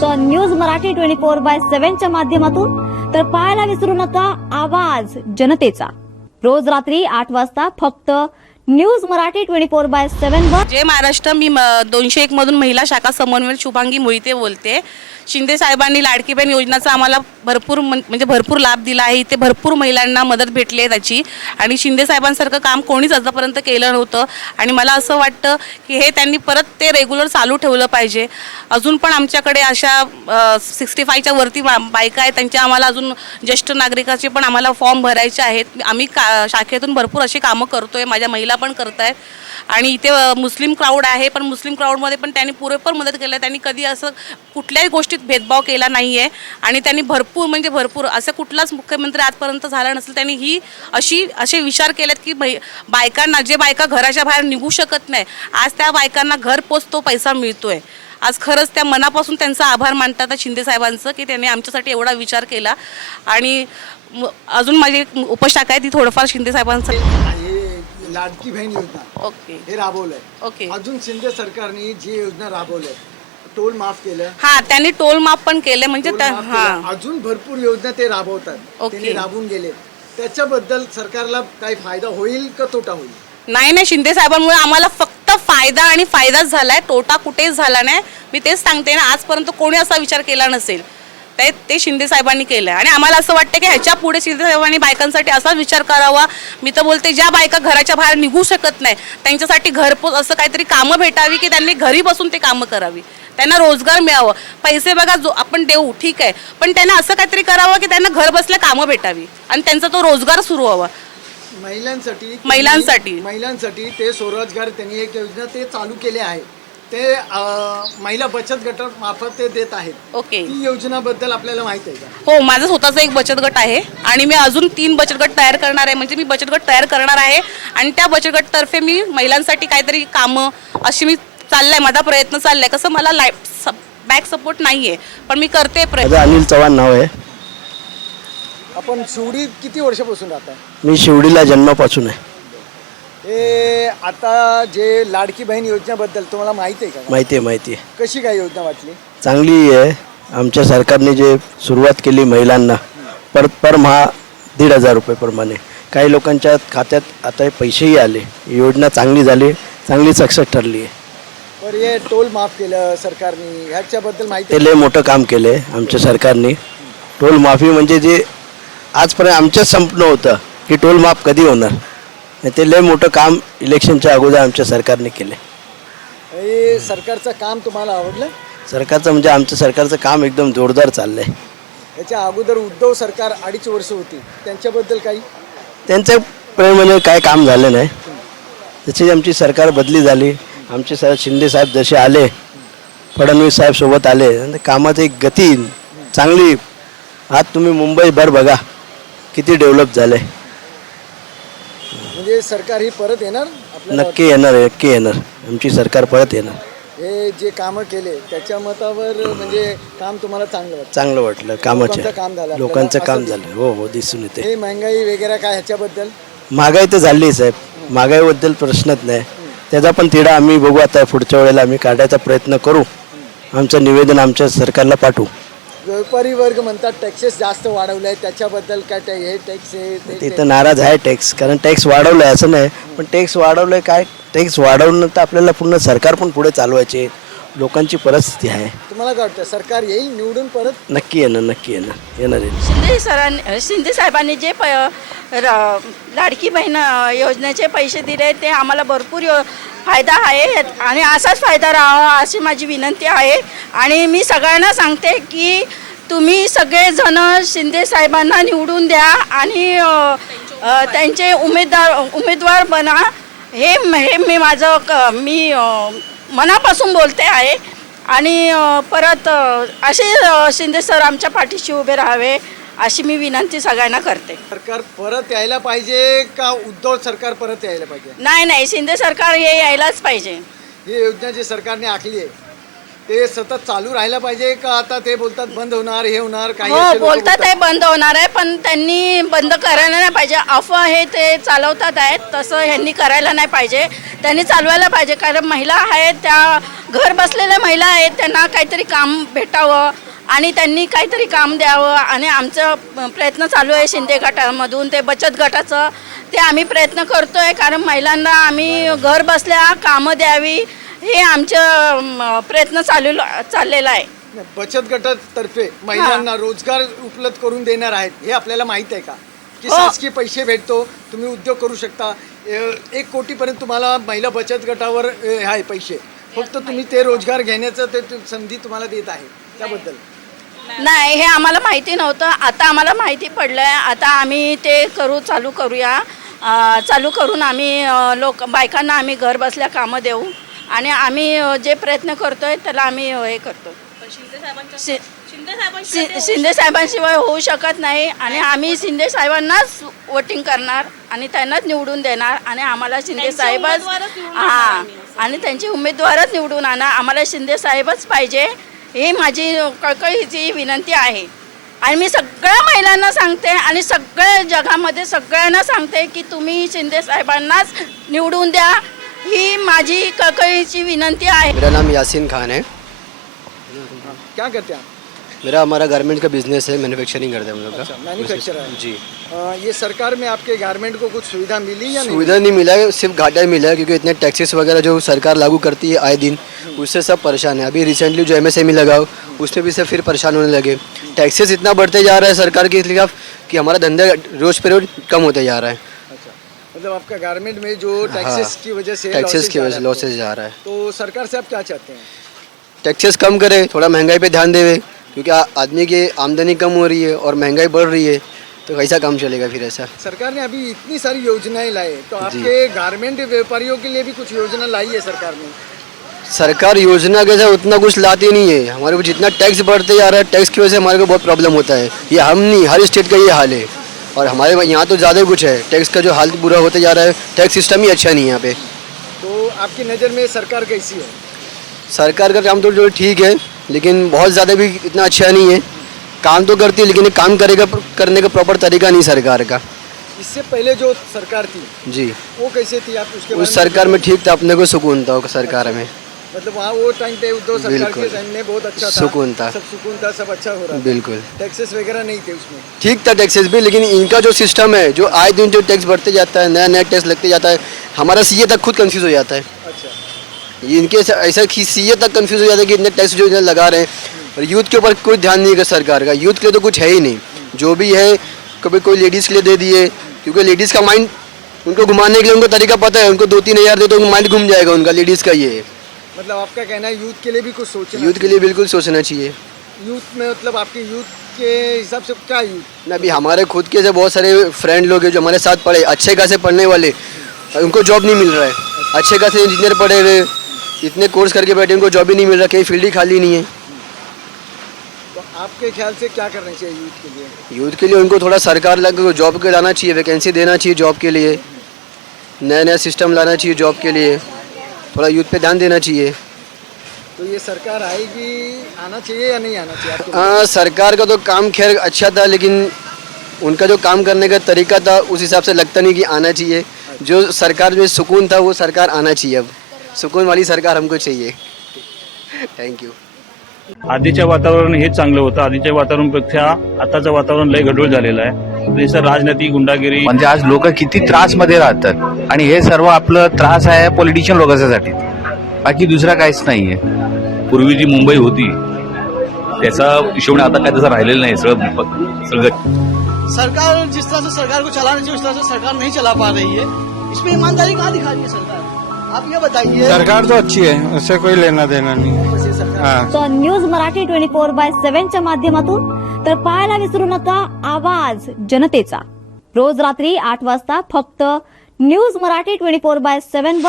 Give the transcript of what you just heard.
News Marathi 24/7 माध्यमातून तर पाहायला विसरू नका आवाज जनतेचा रोज रात्री 8 वाजता फक्त न्यूज मराठी 24/7 वर। जय महाराष्ट्र। मी 201 मधून महिला शाखा समन्वयक शुभांगी मोहिते बोलते। शिंदे साहेबांनी लाडकी बहीण योजनेचा आम्हाला भरपूर म्हणजे भरपूर लाभ दिला आहे। इथे भरपूर महिलांना मदत भेटली आहे त्याची, आणि शिंदे साहेबांसारखं काम कोणीच आतापर्यंत केलं नव्हतं। आणि मला असं वाटतं की हे त्यांनी परत ते रेग्युलर चालू ठेवलं पाहिजे। अजून पण आमच्याकडे अशा 65च्या वरती बायका आहेत, त्यांच्या आम्हाला अजून ज्येष्ठ नागरिकाचे पण आम्हाला फॉर्म भरायचे आहेत। आम्ही शाखेतून भरपूर अशी कामं करतोय, माझ्या महिला पण करत आहेत। आणि इथे मुस्लिम क्राऊड आहे, पण मुस्लिम क्राऊडमध्ये पण त्यांनी पुरेपूर मदत केली आहे। त्यांनी कधी असं कुठल्याही गोष्टीत भेदभाव केला नाही आहे, आणि त्यांनी भरपूर म्हणजे भरपूर असं कुठलाच मुख्यमंत्री आजपर्यंत झाला नसेल त्यांनी ही असे विचार केलेत की बायकांना, जे बायका घराच्या बाहेर निघू शकत नाही, आज त्या बायकांना घर पोचतो पैसा मिळतोय। आज खरंच त्या मनापासून त्यांचा आभार मानतात शिंदे साहेबांचं की त्यांनी आमच्यासाठी एवढा विचार केला। आणि अजून माझी उपशाखा आहे ती थोडंफार शिंदे साहेबांचं लाडकी बहीण योजना ओके हे राबवलंय। ओके, अजून शिंदे सरकारने जी योजना राबवलंय, टोल माफ केलं, हां त्यांनी टोल माफ पण केले, म्हणजे टोल माफ केलं, अजून भरपूर योजना ते राबवतात, त्यांनी राबवून गेले। त्याच्याबद्दल सरकारला काही फायदा होईल का तोटा होईल? नाही, शिंदे साहेबांमुळे आम्हाला फक्त फायदा आणि फायदाच झालाय, तोटा कुठेच झाला नाही। मी तेच सांगते ना, आजपर्यंत कोणी असा विचार केला नसेल, ते शिंदे साहेबांनी केलं। आणि आम्हाला असं वाटतं की ह्याच्या पुढे शिंदे साहेबांनी बायकांसाठी असा विचार करावा। मी तर बोलते, ज्या बायका घराच्या बाहेर निघू शकत नाही त्यांच्यासाठी घरपोच असं काहीतरी कामं भेटावी की त्यांनी घरी बसून ते कामं करावी, त्यांना रोजगार मिळावं। पैसे बघा जो आपण देऊ ठीक आहे, पण त्यांना असं काहीतरी करावं की त्यांना घर बसल्या कामं भेटावी आणि त्यांचा तो रोजगार सुरू व्हावा। महिलांसाठी ते स्वरोजगार त्यांनी एक योजना ते चालू केले आहे, ते महिला बचत गटामार्फत ते देत आहेत। ओके, ती योजनाबद्दल आपल्याला माहिती आहे का? हो, माझा स्वतःचा एक बचत गट आहे आणि मी अजून 3 बचत गट तयार करणार आहे। म्हणजे मी बचत गट तयार करणार आहे आणि त्या बचत गटातर्फे मी महिलांसाठी काहीतरी कामं अशी मी चाललंय, माझा प्रयत्न चाललाय। कसं मला बॅक सपोर्ट नाहीये, पण मी करते प्रयत्न। अनिल चव्हाण नाव आहे। आपण शिवडीत किती वर्षापासून राहता? मी शिवडीला जन्मापासून आहे। हे आता जे लाडकी बहीण योजनेबद्दल तुम्हाला माहिती आहे का? माहिती आहे। कशी काय योजना वाटली? चांगली आहे। आमच्या सरकारने जे सुरुवात केली महिलांना पर महा 1,500 रुपये प्रमाणे, काही लोकांच्या खात्यात आता पैसेही आले। योजना चांगली झाली, चांगली सक्सेस ठरली आहे। पर हे टोल माफ केलं सरकारने, ह्याच्याबद्दल माहिती ते लय मोठं काम केलं आहे आमच्या सरकारने। टोल माफी म्हणजे जे आजपर्यंत आमचंच स्वप्न होतं की टोल माफ कधी होणार, ते लय मोठं काम इलेक्शनच्या अगोदर आमच्या सरकारने केलं। हे सरकारचं काम तुम्हाला आवडलं? सरकारचं म्हणजे आमचं सरकारचं काम एकदम जोरदार चाललं आहे। याच्या अगोदर उद्धव सरकार 2.5 वर्ष होती, त्यांच्याबद्दल काही? त्यांचं म्हणजे काय काम झालं नाही, त्याची आमची सरकार बदली झाली। आमचे शिंदे साहेब जसे आले, फडणवीस साहेब सोबत आले, कामात एक गती चांगली। आज तुम्ही मुंबईभर बघा किती डेव्हलप झाले। म्हणजे सरकार ही परत येणार? नक्की येणार आमची सरकार परत येणार। हे जे कामं केले त्याच्या मतावर म्हणजे काम तुम्हाला चांगलं वाटलं कामाचे, काम झालं, लोकांचं काम झालं। हो, दिसून येते। हे महंगाई वगैरे काय ह्याच्याबद्दल? महागाई तर झाली साहेब, महागाईबद्दल प्रश्नच नाही। त्याचा पण तिढा आम्ही बघू, आता पुढच्या वेळेला आम्ही काढायचा प्रयत्न करू। आमचं निवेदन आमच्या सरकारला पाठवू। व्यापारी वर्ग म्हणतात टॅक्सेस जास्त वाढवले, त्याच्याबद्दल काय? हे टॅक्स तिथं नाराज आहे टॅक्स, कारण टॅक्स वाढवलं आहे असं नाही, पण टॅक्स वाढवलं काय? टॅक्स वाढवणं तर आपल्याला पूर्ण सरकार पण पुढे चालवायचे, लोकांची परिस्थिती आहे। तुम्हाला काय वाटतं, सरकार येईल निवडून परत? नक्की येणार। शिंदे साहेबांनी जे लाडकी बहीण योजनेचे पैसे दिले ते आम्हाला भरपूर फायदा आहे आणि असाच फायदा राहावा अशी माझी विनंती आहे। आणि मी सगळ्यांना सांगते की तुम्ही सगळेजण शिंदे साहेबांना निवडून द्या आणि त्यांचे उमेदवार बना। हे मी मनापासून बोलते आहे। आणि परत असे शिंदे सर आमच्या पाठीशी उभे राहावे अशी मी विनंती सगळ्यांना करते। सरकार परत यायला पाहिजे का उद्धव सरकार परत यायला पाहिजे? नाही, शिंदे सरकार हे यायलाच पाहिजे। ही योजना जी सरकारने आखली आहे ते सतत चालू राहायला पाहिजे का आता ते बोलतात बंद होणार, हे होणार? काही हो, बोलतात आहे बंद होणार आहे, पण त्यांनी बंद करायला नाही पाहिजे। अफवा हे ते चालवतात आहेत, तसं ह्यांनी करायला नाही पाहिजे, त्यांनी चालवायला पाहिजे। कारण महिला आहेत त्या घर बसलेल्या महिला आहेत त्यांना काहीतरी काम भेटावं आणि त्यांनी काहीतरी काम द्यावं आणि आमचं प्रयत्न चालू आहे शिंदे गटामधून ते बचत गटाचं ते आम्ही प्रयत्न करतोय कारण महिलांना आम्ही घर बसल्या कामं द्यावी हे आमचं प्रयत्न चाललेला आहे. बचत गटातर्फे महिलांना रोजगार उपलब्ध करून देणार आहेत हे आपल्याला माहित आहे का की हो. शासकीय पैसे भेटतो तुम्ही उद्योग करू शकता 1 कोटीपर्यंत तुम्हाला महिला बचत गटावर आहे पैसे फक्त तुम्ही ते रोजगार घेण्याचं ते संधी तुम्हाला देत आहे त्याबद्दल नाही हे आम्हाला माहिती नव्हतं आता आम्हाला माहिती पडलं आहे आता आम्ही ते चालू करून आम्ही बायकांना आम्ही घर बसल्या कामं देऊ आणि आम्ही जे प्रयत्न करतोय त्याला आम्ही हे करतो. शिंदे साहेबांशिवाय होऊ शकत नाही आणि आम्ही शिंदे साहेबांनाच वोटिंग करणार आणि त्यांनाच निवडून देणार आणि आम्हाला शिंदे साहेबच हां आणि त्यांची उमेदवारच निवडून आणा आम्हाला शिंदे साहेबच पाहिजे ही माझी कळकळीची विनंती आहे. आणि मी सगळ्या महिलांना सांगते आणि सगळ्या जगामध्ये सगळ्यांना सांगते की तुम्ही शिंदे साहेबांनाच निवडून द्या ही माझी कळकळीची विनंती आहे. मेरा नाम यासीन खान है. क्या करते हैं आप? हमारा गारमेंट का बिजनेस है, मैन्युफैक्चरिंग करते हैं हम लोग का. मैन्युफैक्चरर है जी. ये सरकार में आपके गारमेंट को कुछ सुविधा मिली या नहीं? सुविधा नहीं मिला है, सिर्फ घाटा ही मिला है क्योंकि इतने टैक्सेस वगैरह जो सरकार लागू करती है आए दिन उससे सब परेशान है. अभी रिसेंटली जो MSME लगा उसमें भी सब फिर परेशान होने लगे. टैक्सेस इतना बढ़ते जा रहा है सरकार के खिलाफ कि हमारा धंधा रोज पे रोज कम होते जा रहा है. अच्छा मतलब आपका गारमेंट में जो टैक्सेस की वजह से टैक्सेस की वजह से लॉसेस लॉसेस जा रहा है. तो सरकार से आप क्या चाहते हैं? टैक्सेस कम करे, थोड़ा महंगाई पे ध्यान देवे क्योंकि आदमी की आमदनी कम हो रही है और महंगाई बढ़ रही है तो कैसा काम चलेगा फिर ऐसा. सरकार ने अभी इतनी सारी योजनाएं लाई तो आपके गारमेंट व्यापारियों के लिए भी कुछ योजना लाई है सरकार ने? सरकार योजना के साथ उतना कुछ लाती नहीं है. हमारे को जितना टैक्स बढ़ते जा रहा है टैक्स की वजह से हमारे को बहुत प्रॉब्लम होता है. ये हम नहीं हर स्टेट का ये हाल है और हमारे यहाँ तो ज़्यादा कुछ है. टैक्स का जो हाल बुरा होते जा रहा है टैक्स सिस्टम ही अच्छा नहीं है यहाँ पे. तो आपकी नज़र में सरकार कैसी है? सरकार का काम तो जो ठीक है लेकिन बहुत ज़्यादा भी इतना अच्छा नहीं है. काम तो करती है लेकिन काम करने का प्रॉपर तरीका नहीं सरकार का. इससे पहले जो सरकार थी जी वो कैसे थी आप उसके उस सरकार में ठीक था, अपने को सुकून था सरकार में. मतलब वहाँ वो टाइम पे उद्धव सरकार के बिल्कुल. टाइम में बहुत अच्छा था सुकून था. सब सुकून था सब अच्छा हो रहा था बिल्कुल टैक्सेस वगैरह नहीं थे उसमें. ठीक था टैक्सेस भी लेकिन इनका जो सिस्टम है जो आए दिन जो टैक्स बढ़ते जाता है नया नया टैक्स लगते जाता है हमारा CA तक खुद कंफ्यूज हो जाता है. अच्छा इनके ऐसा कि CA तक कंफ्यूज हो जाता है कि इतने टैक्स जो इन्हें लगा रहे हैं और यूथ के ऊपर कोई ध्यान नहीं है सरकार का. यूथ के लिए तो कुछ है ही नहीं. जो भी है कभी कोई लेडीज़ के लिए दे दिए क्योंकि लेडीज़ का माइंड उनको घुमाने के लिए उनको तरीका पता है. उनको 2-3 हज़ार दे तो उनका माइंड घूम जाएगा उनका. लेडीज़ का ये है. मतलब आपका कहना है यूथ के लिए भी कुछ सोचना यूथ के लिए बिल्कुल सोचना चाहिए. यूथ में मतलब आपके यूथ के हिसाब से क्या यूथ? ना अभी हमारे खुद के से बहुत सारे फ्रेंड लोग हैं जो हमारे साथ पढ़े अच्छे खासे पढ़ने वाले उनको जॉब नहीं मिल रहा है. अच्छे खासे इंजीनियर पढ़े हुए इतने कोर्स करके बैठे उनको जॉब ही नहीं मिल रहा. कहीं फील्ड ही खाली नहीं है. तो आपके ख्याल से क्या करना चाहिए यूथ के लिए? यूथ के लिए उनको थोड़ा सरकार लग जॉब के लाना चाहिए. वैकेंसी देना चाहिए जॉब के लिए. नया नया सिस्टम लाना चाहिए जॉब के लिए. थोड़ा यूथ पे ध्यान देना चाहिए. तो ये सरकार आएगी आना चाहिए या नहीं आना चाहिए आपको? हाँ सरकार का तो काम खैर अच्छा था लेकिन उनका जो काम करने का तरीका था उस हिसाब से लगता नहीं कि आना चाहिए. जो सरकार में सुकून था वो सरकार आना चाहिए. अब सुकून वाली सरकार हमको चाहिए. Thank you. आधीच्या वातावरण हे चांगलं होतं. आधीच्या वातावरणापेक्षा आताचं वातावरण लय गढूळ झालेलं आहे. देशात राजनीती गुंडागिरी म्हणजे आज लोक किती त्रास मध्ये राहतात आणि हे सर्व आपलं त्रास आहे पॉलिटिशियन लोकांसाठी. बाकी दुसरा काहीच नाहीये. पूर्वी जी मुंबई होती त्याचा हिशोब आता काय तसं राहिलेलं नाही. सगळं सरकार जिस तरह से सरकार को चलाना चाहिए उस तरह से सरकार नहीं चला पा रही है. इसमें ईमानदारी कहाँ दिखा रही है सरकार? आप ये बताइए. सरकार तो अच्छी है उससे कोई लेना देना नहीं. हाँ तर न्यूज मराठी 24/7 च्या माध्यमातून तर पाहायला विसरू नका आवाज जनतेचा. रोज रात्री 8 वाजता फक्त न्यूज मराठी 24/7